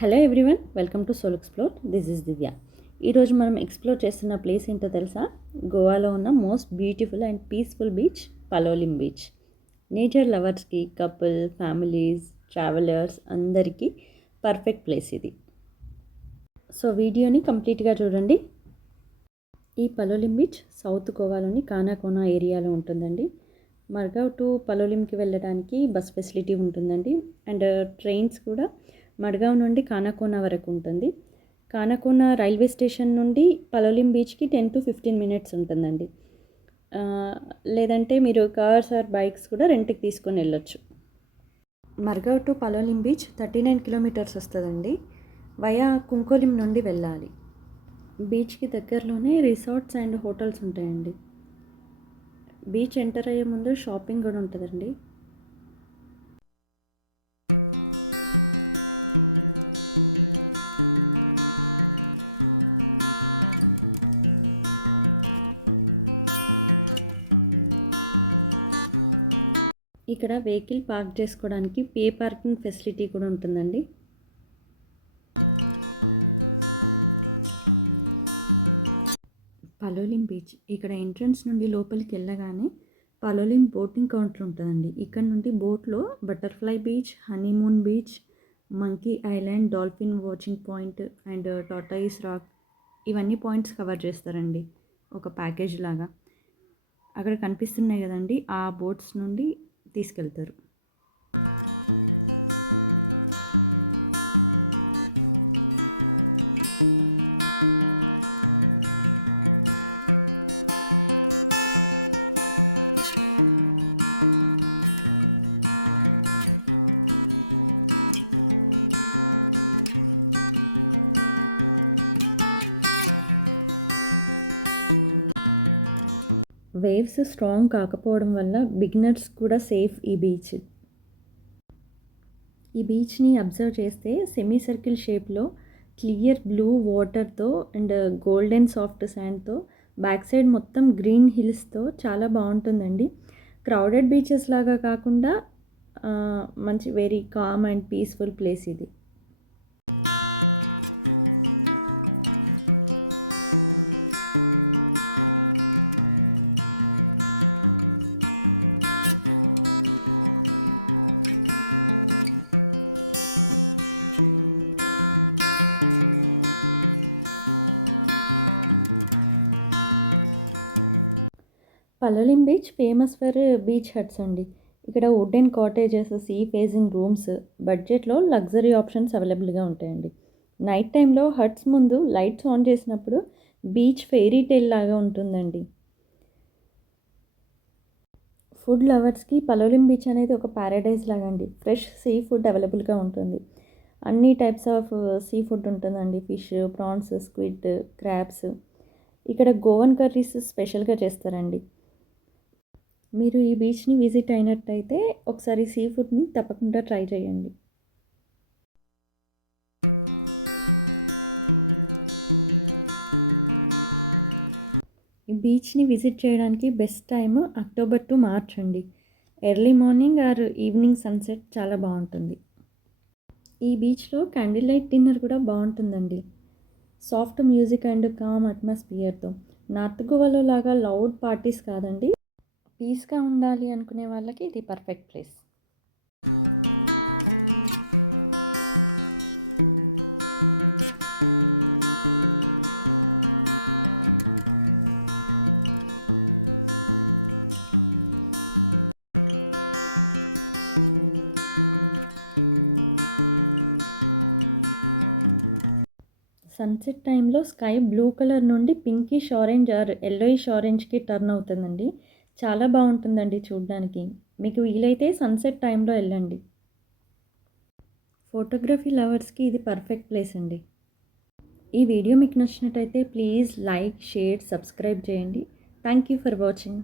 Hello everyone, welcome to Soul Explore. This is Divya. ఈరోజు మనం explore చేస్తున్న ప్లేస్ ఏంటో తెలుసా? గోవాలో ఉన్న most beautiful and peaceful beach Palolem beach. Nature లవర్స్కి, కపుల్, ఫ్యామిలీస్, ట్రావెలర్స్ అందరికీ పర్ఫెక్ట్ ప్లేస్ ఇది. సో వీడియోని కంప్లీట్గా చూడండి. ఈ పలోలిం బీచ్ సౌత్ గోవాలోని కానాకోనా ఏరియాలో ఉంటుందండి. మర్గావ్ టు పలోలింకి వెళ్ళడానికి బస్ ఫెసిలిటీ ఉంటుందండి. అండ్ ట్రైన్స్ కూడా మడ్గావ్ నుండి కానాకోనా వరకు ఉంటుంది. కానాకోనా రైల్వే స్టేషన్ నుండి పలోలిం బీచ్కి 10 to 15 minutes ఉంటుందండి. లేదంటే మీరు కార్స్ ఆర్ బైక్స్ కూడా రెంట్కి తీసుకొని వెళ్ళొచ్చు. మర్గావ్ టు పలోలిం బీచ్ 39 kilometers వస్తుందండి. వయా కుంకోలిం నుండి వెళ్ళాలి. బీచ్కి దగ్గరలోనే రిసార్ట్స్ అండ్ హోటల్స్ ఉంటాయండి. బీచ్ ఎంటర్ అయ్యే ముందు షాపింగ్ కూడా ఉంటుందండి. ఇక్కడ వెహికల్ పార్క్ చేసుకోవడానికి పే పార్కింగ్ ఫెసిలిటీ కూడా ఉంటుందండి. పలోలిం బీచ్ ఇక్కడ ఎంట్రన్స్ నుండి లోపలికి వెళ్ళగానే పలోలిం బోటింగ్ కౌంటర్ ఉంటుందండి. ఇక్కడ నుండి బోట్లో butterfly beach, honeymoon beach, monkey island, dolphin watching point and tortoise rock ఇవన్నీ పాయింట్స్ కవర్ చేస్తారండి ఒక ప్యాకేజ్ లాగా. అక్కడ కనిపిస్తున్నాయి కదండి, ఆ బోట్స్ నుండి తీసుకెళ్తారు. వేవ్స్ స్ట్రాంగ్ కాకపోవడం వల్ల బిగినర్స్ కూడా సేఫ్ ఈ బీచ్. ఈ బీచ్ని అబ్జర్వ్ చేస్తే సెమీ సర్కిల్ షేప్లో క్లియర్ బ్లూ వాటర్తో అండ్ గోల్డెన్ సాఫ్ట్ శాండ్తో బ్యాక్ సైడ్ మొత్తం గ్రీన్ హిల్స్తో చాలా బాగుంటుందండి. క్రౌడెడ్ బీచెస్ లాగా కాకుండా మంచి very calm and peaceful place ఇది. Palolem beach famous for beach huts అండి. ఇక్కడ wooden cottages, sea facing rooms, బడ్జెట్లో లగ్జరీ ఆప్షన్స్ అవైలబుల్గా ఉంటాయండి. నైట్ టైంలో హట్స్ ముందు లైట్స్ ఆన్ చేసినప్పుడు బీచ్ ఫెయిరీ టేల్ లాగా ఉంటుందండి. ఫుడ్ లవర్స్కి పలోలిం బీచ్ అనేది ఒక ప్యారడైజ్ లాగా అండి. ఫ్రెష్ సీ ఫుడ్ అవైలబుల్గా ఉంటుంది. అన్ని టైప్స్ ఆఫ్ సీ ఫుడ్ ఉంటుందండి. Fish, prawns, squid, crabs. ఇక్కడ గోవన్ కర్రీస్ స్పెషల్గా చేస్తారండి. మీరు ఈ బీచ్ని విజిట్ అయినట్టయితే ఒకసారి సీ ఫుడ్ని తప్పకుండా ట్రై చేయండి. ఈ బీచ్ని విజిట్ చేయడానికి best time October to March అండి. Early morning or evening sunset చాలా బాగుంటుంది. ఈ బీచ్లో క్యాండిల్ లైట్ డిన్నర్ కూడా బాగుంటుందండి. సాఫ్ట్ మ్యూజిక్ అండ్ కామ్ అట్మాస్ఫియర్తో. నార్త్ గోవాలో లాగా లౌడ్ పార్టీస్ కాదండి. పీస్గా ఉండాలి అనుకునే వాళ్ళకి ఇది పర్ఫెక్ట్ ప్లేస్. సన్సెట్ టైంలో స్కై బ్లూ కలర్ నుండి పింకిష్ ఆరెంజ్ ఆర్ ఎల్లోయిష్ ఆరెంజ్కి టర్న్ అవుతుందండి. చాలా బాగుంటుందండి చూడడానికి. మీకు వీలైతే సన్సెట్ టైంలో వెళ్ళండి. ఫోటోగ్రఫీ లవర్స్కి ఇది పర్ఫెక్ట్ ప్లేస్ అండి. ఈ వీడియో మీకు నచ్చినట్టయితే ప్లీజ్ లైక్, షేర్, సబ్స్క్రైబ్ చేయండి. Thank you for watching.